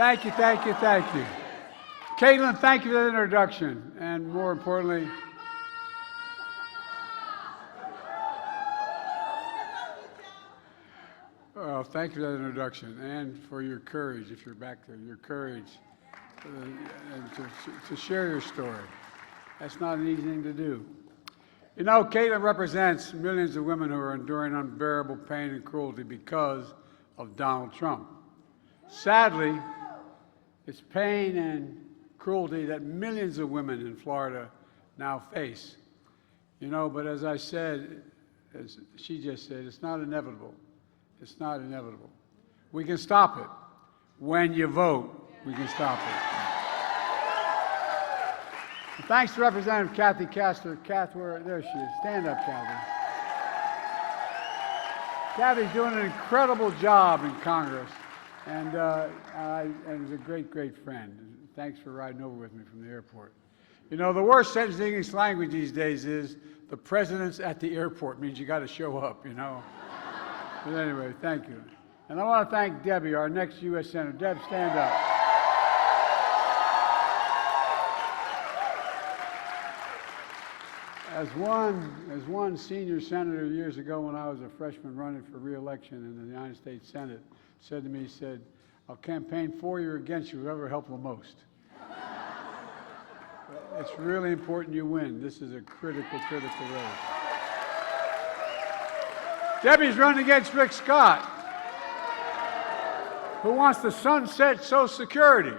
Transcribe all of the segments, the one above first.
Thank you, thank you, thank you. Caitlin, thank you for the introduction. And more importantly, well, thank you for that introduction and for your courage, if you're back there, your courage and to share your story. That's not an easy thing to do. You know, Caitlin represents millions of women who are enduring unbearable pain and cruelty because of Donald Trump. Sadly, it's pain and cruelty that millions of women in Florida now face. You know, but as I said, as she just said, it's not inevitable. It's not inevitable. We can stop it. When you vote, we can stop it. And thanks to Representative Kathy Castor. There she is. Stand up, Kathy. Kathy's doing an incredible job in Congress, and is a great, great friend. Thanks for riding over with me from the airport. You know, the worst sentence in English language these days is, the president's at the airport. Means you got to show up, you know. But anyway, thank you. And I want to thank Debbie, our next U.S. Senator. Deb, stand up. As one senior senator years ago when I was a freshman running for re-election in the United States Senate said to me, he said, "I'll campaign for you or against you, whoever helped the most." It's really important you win. This is a critical race. Debbie's running against Rick Scott, who wants to sunset Social Security.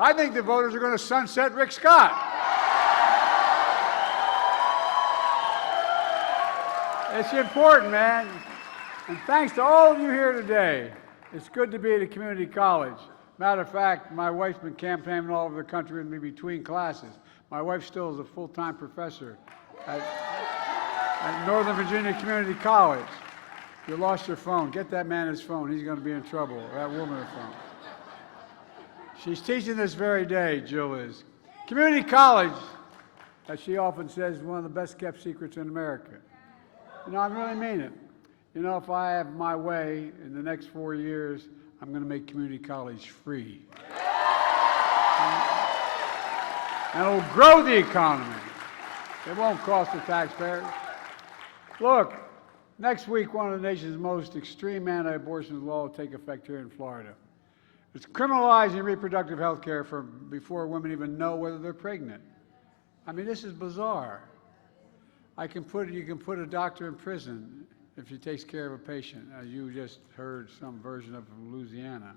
I think the voters are going to sunset Rick Scott. It's important, man. And thanks to all of you here today. It's good to be at a community college. Matter of fact, my wife's been campaigning all over the country with me between classes. My wife still is a full-time professor at Northern Virginia Community College. You lost your phone. Get that man his phone. He's going to be in trouble. Or that woman her phone. She's teaching this very day, Jill is. Community college, as she often says, is one of the best-kept secrets in America. You know, I really mean it. You know, if I have my way in the next 4 years, I'm going to make community college free. And it'll grow the economy. It won't cost the taxpayers. Look, next week, one of the nation's most extreme anti-abortion laws will take effect here in Florida. It's criminalizing reproductive health care before women even know whether they're pregnant. I mean, this is bizarre. You can put a doctor in prison if he takes care of a patient, as you just heard some version of from Louisiana.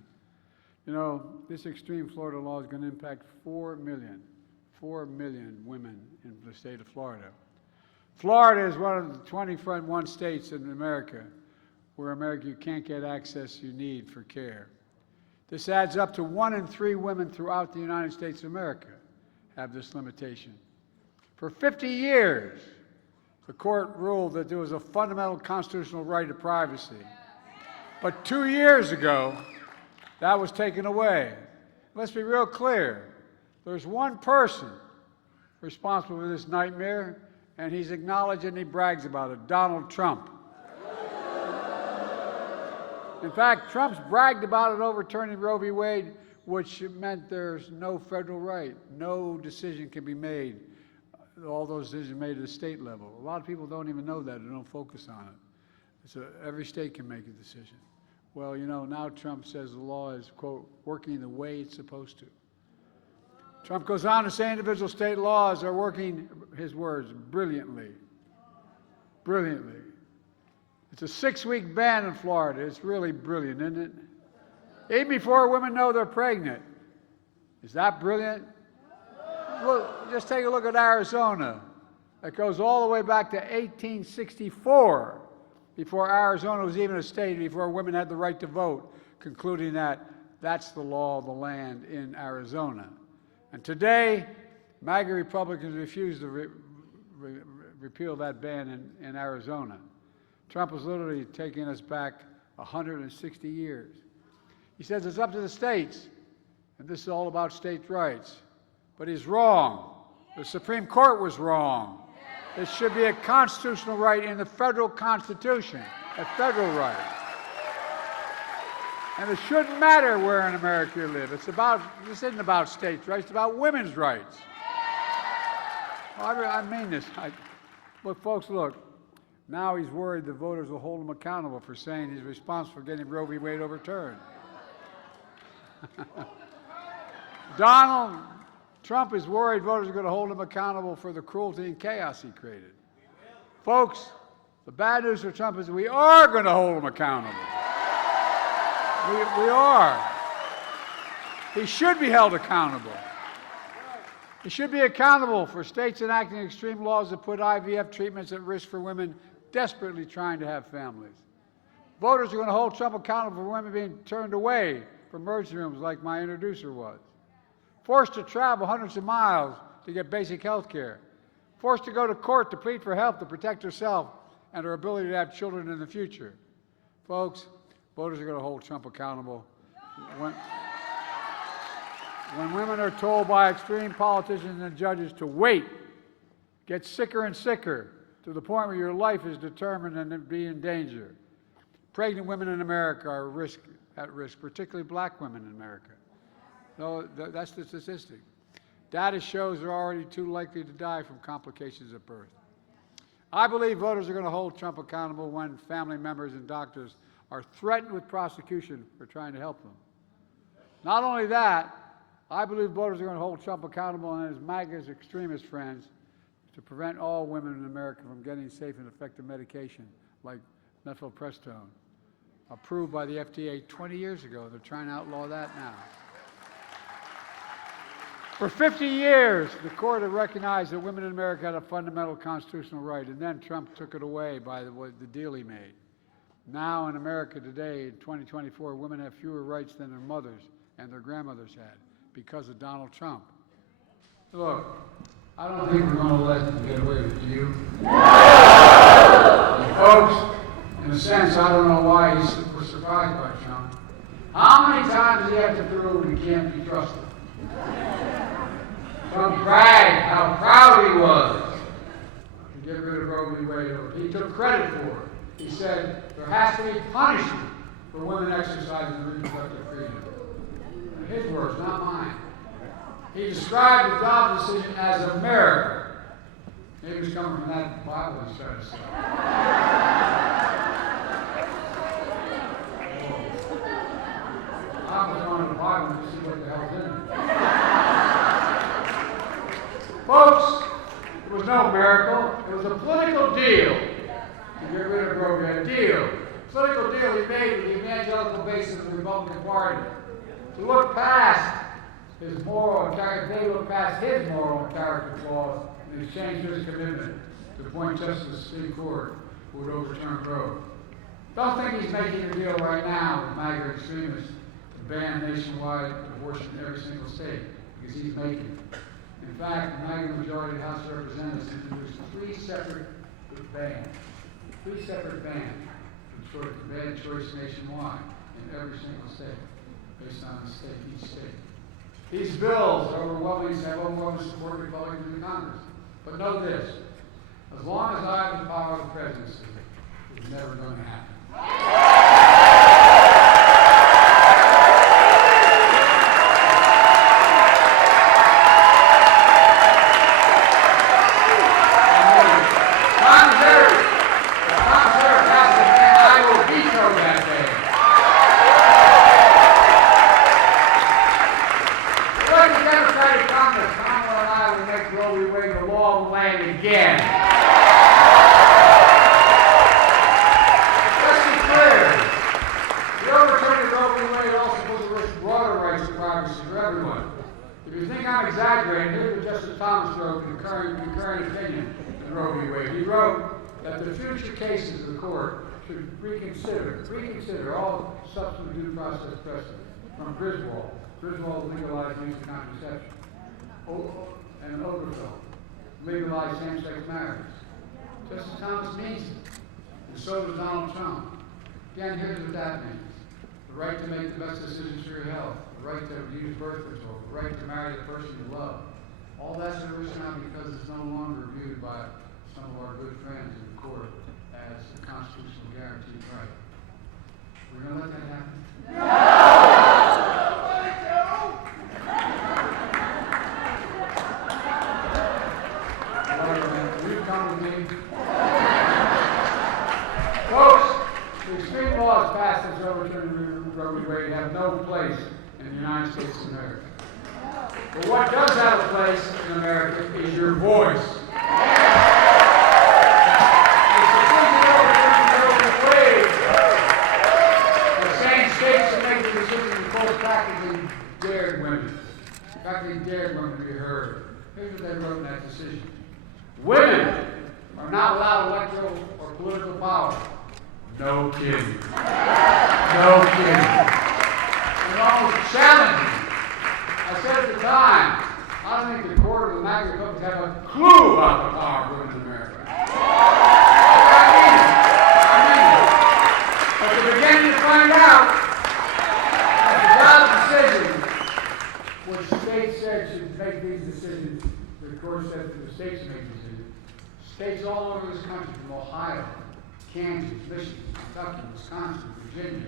You know, this extreme Florida law is going to impact 4 million women in the state of Florida. Florida is one of the 21 states in America where you can't get access you need for care. This adds up to 1 in 3 women throughout the United States of America have this limitation. For 50 years, the court ruled that there was a fundamental constitutional right to privacy. But 2 years ago, that was taken away. Let's be real clear. There's one person responsible for this nightmare, and he's acknowledged and he brags about it, Donald Trump. In fact, Trump's bragged about it overturning Roe v. Wade, which meant there's no federal right. No decision can be made. All those decisions are made at the state level. A lot of people don't even know that and don't focus on it. So every state can make a decision. Well, you know, now Trump says the law is, quote, working the way it's supposed to. Trump goes on to say individual state laws are working, his words, brilliantly. Brilliantly. It's a 6-week ban in Florida. It's really brilliant, isn't it? Even before women know they're pregnant. Is that brilliant? Look, just take a look at Arizona. It goes all the way back to 1864, before Arizona was even a state, before women had the right to vote, concluding that that's the law of the land in Arizona. And today, MAGA Republicans refuse to repeal that ban in Arizona. Trump is literally taking us back 160 years. He says it's up to the states, and this is all about states' rights. But he's wrong. The Supreme Court was wrong. It should be a constitutional right in the federal Constitution, a federal right. And it shouldn't matter where in America you live. This isn't about states' rights, it's about women's rights. I mean this. Look, folks, look. Now he's worried the voters will hold him accountable for saying he's responsible for getting Roe v. Wade overturned. Donald Trump is worried voters are going to hold him accountable for the cruelty and chaos he created. Folks, the bad news for Trump is we are going to hold him accountable. We are. He should be held accountable. He should be accountable for states enacting extreme laws that put IVF treatments at risk for women desperately trying to have families. Voters are going to hold Trump accountable for women being turned away from emergency rooms like my introducer was. Forced to travel hundreds of miles to get basic health care. Forced to go to court to plead for help to protect herself and her ability to have children in the future. Folks, voters are going to hold Trump accountable. When women are told by extreme politicians and judges to wait, get sicker and sicker, to the point where your life is determined and be in danger. Pregnant women in America are at risk, particularly black women in America. No, that's the statistic. Data shows they're already too likely to die from complications at birth. I believe voters are going to hold Trump accountable when family members and doctors are threatened with prosecution for trying to help them. Not only that, I believe voters are going to hold Trump accountable and his MAGA's extremist friends to prevent all women in America from getting safe and effective medication like methylprostone, approved by the FDA 20 years ago. They're trying to outlaw that now. For 50 years, the court had recognized that women in America had a fundamental constitutional right, and then Trump took it away by the deal he made. Now in America today, in 2024, women have fewer rights than their mothers and their grandmothers had because of Donald Trump. Look, I don't think we're going to let them get away with it, do you? Folks, in a sense, I don't know why he's surprised by Trump. How many times does he have to prove he can't be trusted? Trump bragged how proud he was to get rid of Roe v. Wade. He took credit for it. He said there has to be punishment for women exercising reproductive freedom. His words, not mine. He described the Dobbs decision as a miracle. Maybe he's coming from that Bible he's trying to say. I was going to the Bible to see what the hell's in it. Folks, it was no miracle. It was a political deal to get rid of Roe v. Wade. Deal. Political deal he made with the evangelical base of the Republican Party. To look past his moral and character, they look past his moral and character flaws in exchange for his commitment to appoint justice to the Supreme Court who would overturn Roe. Don't think he's making a deal right now with MAGA extremists to ban nationwide abortion in every single state, because he's making it. In fact, the MAGA majority of the House of Representatives introduced three separate bans for ban choice nationwide in every single state, based on each state. These bills have overwhelming support of Republicans in Congress. But know this, as long as I have the power of the presidency, it's never going to happen. Reconsider all substantive due process precedent from Griswold legalized use of contraception, and Obergefell legalized same-sex marriage. Justice Thomas means it, and so does Donald Trump. Again, here's what that means: the right to make the best decisions for your health, the right to use birth control, the right to marry the person you love. All that's arisen now because it's no longer viewed by some of our good friends in the court as a constitutional guaranteed right. We're going to let that happen? No! overturning Roe v. Wade have no place in the United States of America. But what does have a place in America is your voice. The same states that make the decision before practically dared women. Practically dared women to be heard. Here's what they wrote in that decision. Women are not allowed electoral or political power. No kidding. No kidding. It's almost challenging. I said at the time, I don't think the court or the MAGA Republicans have a clue about the power of women in America. I mean it. But they're beginning to find out that the God's decision, which states said should make these decisions, the court said that the states make decisions. States all over this country, from Ohio, Kansas, Michigan, Kentucky, Wisconsin, Virginia,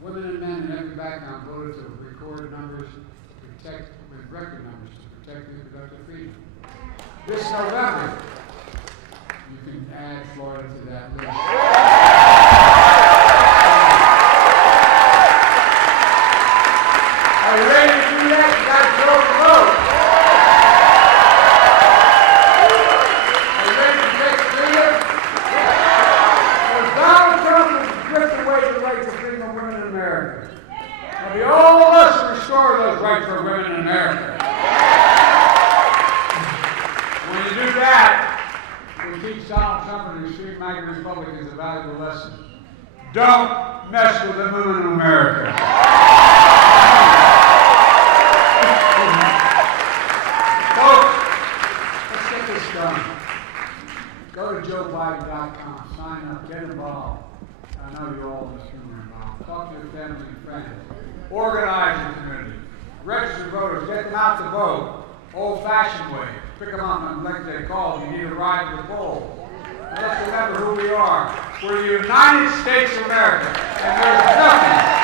women and men in every background voted to record numbers, with record numbers to protect reproductive freedom. This November, you can add Florida to that list. Are you ready to do that? You got to go to vote. Are you ready to take freedom? Because Donald Trump has stripped away the right to freedom of women in America. It'll be all of us to restore those rights for women in America. When you do that, we'll teach Donald Trump and the extreme MAGA Republicans a valuable lesson. Don't mess with the women in America. Folks, let's get this done. Go to joebiden.com, sign up, get involved. I know you all in this room are involved. Talk to your family and friends. Organize your community. Register voters. Get them out to vote. Old-fashioned way. Pick them up on election day calls. You need a ride to the poll. Let's remember who we are. We're the United States of America, and there's nothing